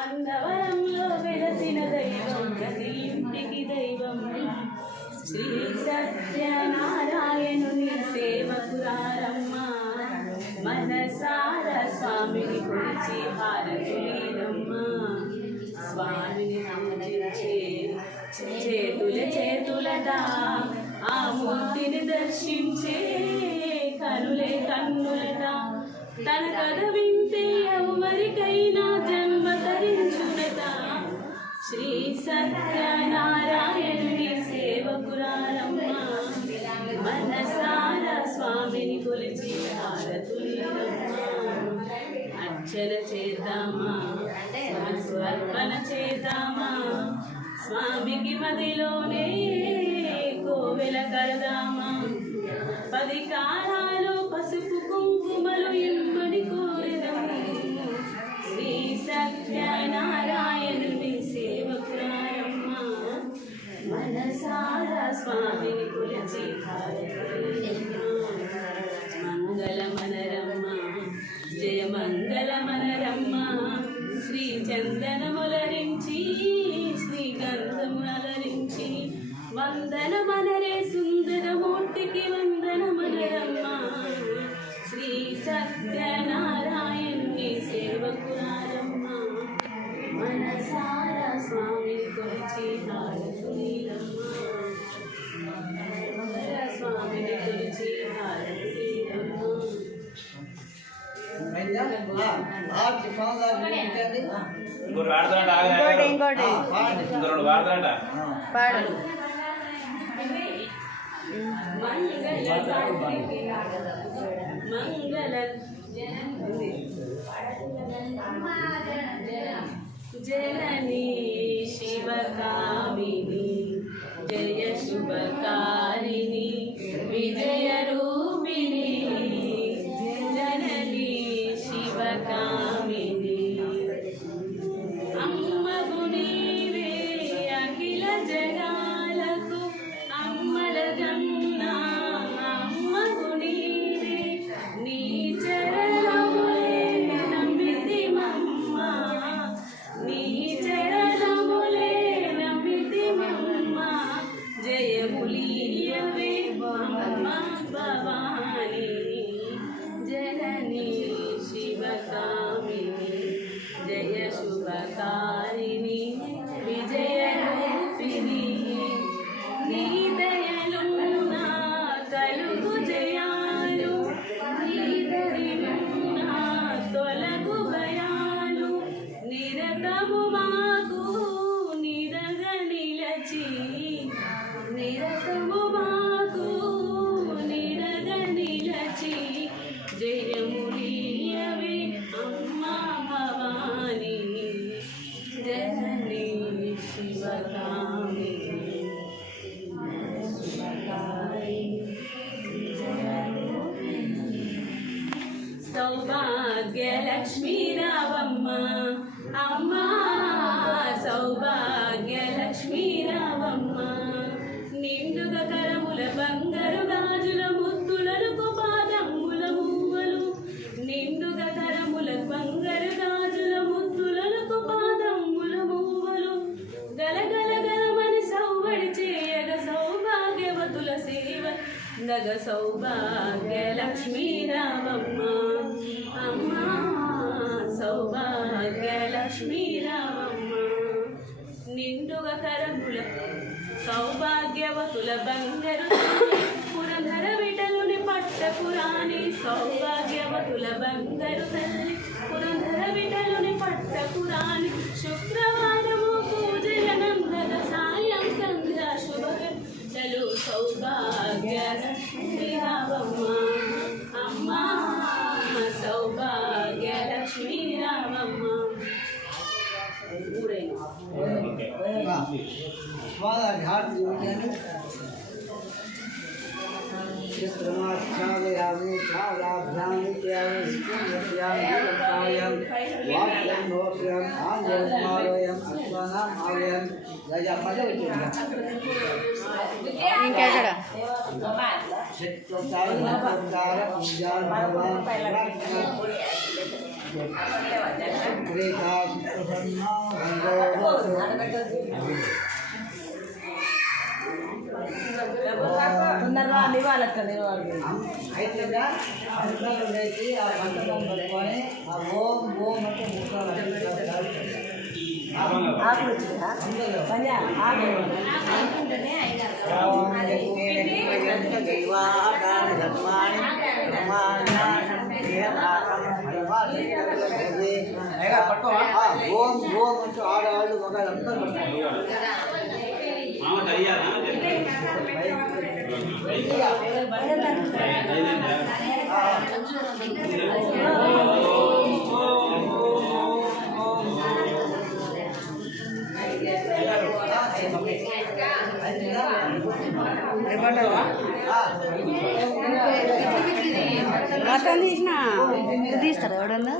అందవరంలో వెలసిన దైవం ప్రతి ఇంటికి దైవం శ్రీ సత్యనారాయణుని సేవకురారమ్మ మనసార స్వామిని కొలిచి హారతులీనమ్మ స్వామిని పూజించే చేతులట ఆ మూర్తిని దర్శించే కనులే కన్నులట తన కథ వింటే ఎవరికైనా జన్మ ధరించునట శ్రీ సత్యనారాయణుని సేవకురారమ్మ మనసార స్వామిని కొలిచి హారతులీనమ్మ అర్చన చేద్దామా మనసు అర్పణ చేద్దామా స్వామికి మదిలోనే కోవెల కడదామా 10 కాలాలు పసుపు కుంకుమలు ఇమ్మని కోరిదము శ్రీ సత్యనారాయణుని సేవకురారమ్మ మనసార స్వామిని కొలిచి మంగళమనరమ్మ జయ మంగళమనరమ్మ శ్రీ చందనములరించి శ్రీ గంధములరించి వందనమనరే సుందరమూర్తికి వందనమనరమ్మ శ్రీ సత్యనారాయణుని సేవకురారమ్మ మనసార స్వామిని కొలిచి హారతులీనమ్మ స్వామిని కొలిచి హారతులీనమ్మ జననీ శివకామిని జయ శుభకారిణి విజయ రూపిణి జననీ శివకామిని అమ్మకు నీవే అఖిల జగాలకు అమ్మల గన్నా అమ్మకు నీవే నీ చరణములే నమ్మితిమమ్మ నీ చరణములే నమ్మితిమమ్మ జయములీయవే అమ్మ భవాని జననీ శివకామిని జయ శుభకారిణి విజయ రూపిణి నీ దయలున్న కలుగు జయాలు నీ దరిలున్న తొలగు భయాలు నిరతము మాకు నిరగ నిలచి నిరతము మాకు నిరగ నిలచి జయములీయవే అమ్మా భవాని జననీ శివకామిని సౌభాగ్యలక్ష్మీ రావమ్మ అమ్మా సౌభాగ్యలక్ష్మీ రావమ్మ నిండుగా కరముల బంగారు గాజుల ముద్దులకు పాదముల మూవలు నిండుగా కరముల బంగారు గాజుల ముద్దులకు పాదముల మూవలు గలగల గలమని సౌవడి చేయగ సౌభాగ్యవతుల సేవ గగ సౌభాగ్యలక్ష్మీ రావమ్మ అమ్మా సౌభాగ్యలక్ష్మీ రావమ్మ నిండుగా కరముల సౌభాగ్యవతుల బంగారు పురంధర విటలుని పట్టపురాణి సౌభాగ్యవతుల బంగారు తల్లి పురంధర విటలుని పట్టపురాణి శుక్రవారము పూజల నందన సాయం సంధ్య శుభగలు సౌభాగ్య లక్ష్మీ రావమ్మ అమ్మా సౌభాగ్య లక్ష్మీ రావమ్మ चित्रमाख्यालयामि छायाभ्यामि त्यामि वाक्यं नोक्यं आञ्जलमालयम् अश्वनामालयं जया पदविचर्या ఇంకెక్కడ चित्रचारण भगवान తొందరగా వాళ్ళకి అయితే అందరూ లేచి ఆ మంత్రం పట్టుకొని ఆ ఓం ఓం అంటే ఆకులు వచ్చిందా ఆకులు ఓం ఓం అంటూ ఆడవాళ్ళు మగాళ్ళంతా తీసిన తీస్తారా ఎవడన్నా